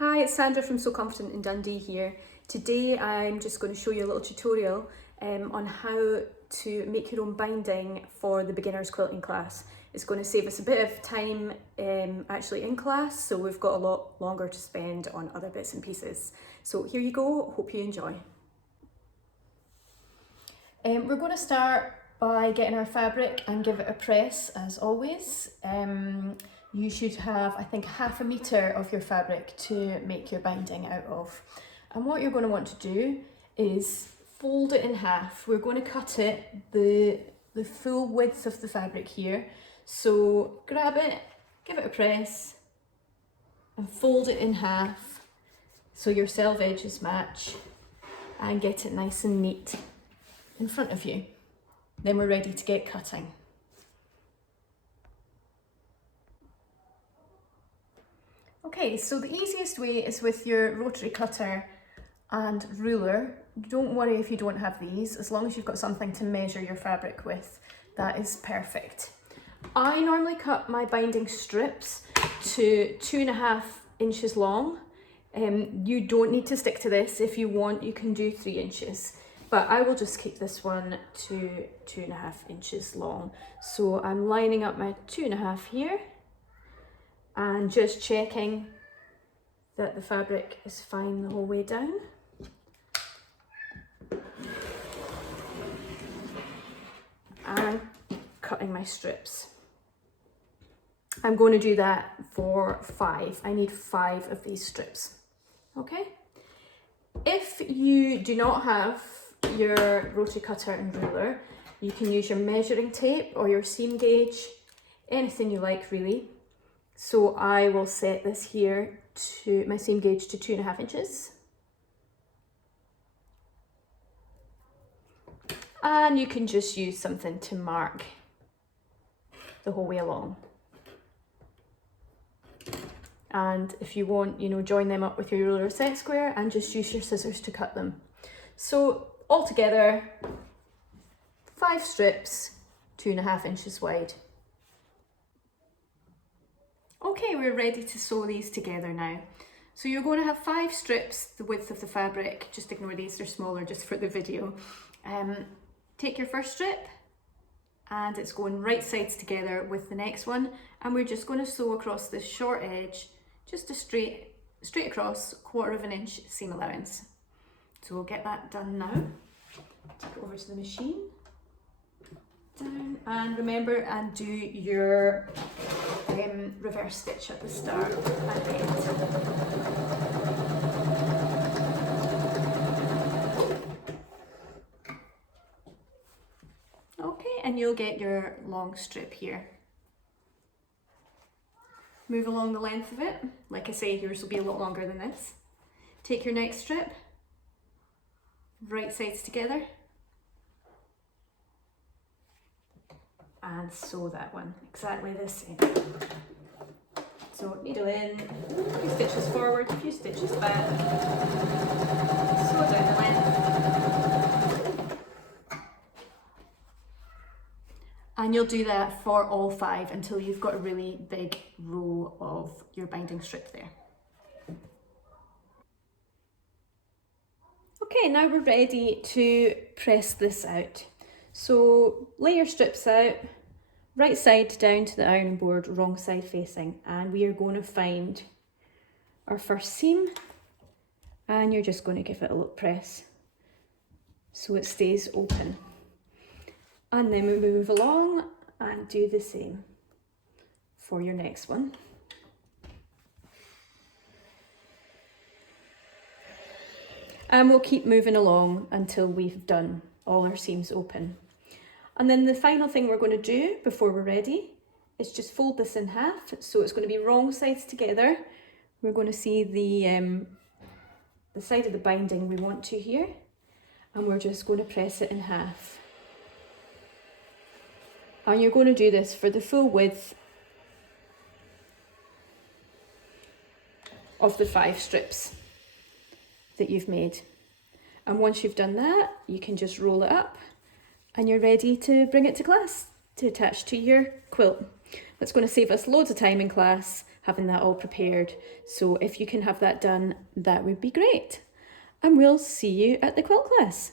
Hi, it's Sandra from So Confident in Dundee here. Today I'm just going to show you a little tutorial on how to make your own binding for the beginners quilting class. It's going to save us a bit of time actually in class, so we've got a lot longer to spend on other bits and pieces. So here you go, hope you enjoy. We're going to start by getting our fabric and give it a press as always. You should have, I think, 1/2 metre of your fabric to make your binding out of. And what you're going to want to do is fold it in half. We're going to cut it the full width of the fabric here. So grab it, give it a press and fold it in half so your selvage edges match and get it nice and neat in front of you. Then we're ready to get cutting. Okay, so the easiest way is with your rotary cutter and ruler. Don't worry if you don't have these, as long as you've got something to measure your fabric with, that is perfect. I normally cut my binding strips to 2.5 inches long. You don't need to stick to this. If you want, you can do 3 inches, but I will just keep this one to 2.5 inches long. So I'm lining up my 2.5 here and just checking that the fabric is fine the whole way down. And cutting my strips. I'm going to do that for 5. I need 5 of these strips. Okay? If you do not have your rotary cutter and ruler, you can use your measuring tape or your seam gauge, anything you like really. So I will set this here to my seam gauge to 2.5 inches. And you can just use something to mark the whole way along. And if you want, join them up with your ruler set square and just use your scissors to cut them. So altogether, 5 strips, 2.5 inches wide. Okay, we're ready to sew these together now. So you're going to have 5 strips, the width of the fabric. Just ignore these, they're smaller just for the video. Take your first strip and it's going right sides together with the next one, and we're just going to sew across this short edge, just a straight across 1/4 inch seam allowance. So we'll get that done now. Take it over to the machine. Down, and remember and do your reverse stitch at the start and end. Okay, and you'll get your long strip here. Move along the length of it. Like I say, yours will be a lot longer than this. Take your next strip, right sides together, and sew that one exactly the same. So needle in, a few stitches forward, a few stitches back, sew down the length. And you'll do that for all 5 until you've got a really big row of your binding strip there. Okay, now we're ready to press this out. So lay your strips out, right side down to the ironing board, wrong side facing, and we are going to find our first seam, and you're just going to give it a little press so it stays open. And then we move along and do the same for your next one. And we'll keep moving along until we've done all our seams open. And then the final thing we're going to do before we're ready is just fold this in half. So it's going to be wrong sides together. We're going to see the side of the binding we want to here, and we're just going to press it in half. And you're going to do this for the full width of the 5 strips that you've made. And once you've done that, you can just roll it up and you're ready to bring it to class to attach to your quilt. That's going to save us loads of time in class having that all prepared. So if you can have that done, that would be great. And we'll see you at the quilt class.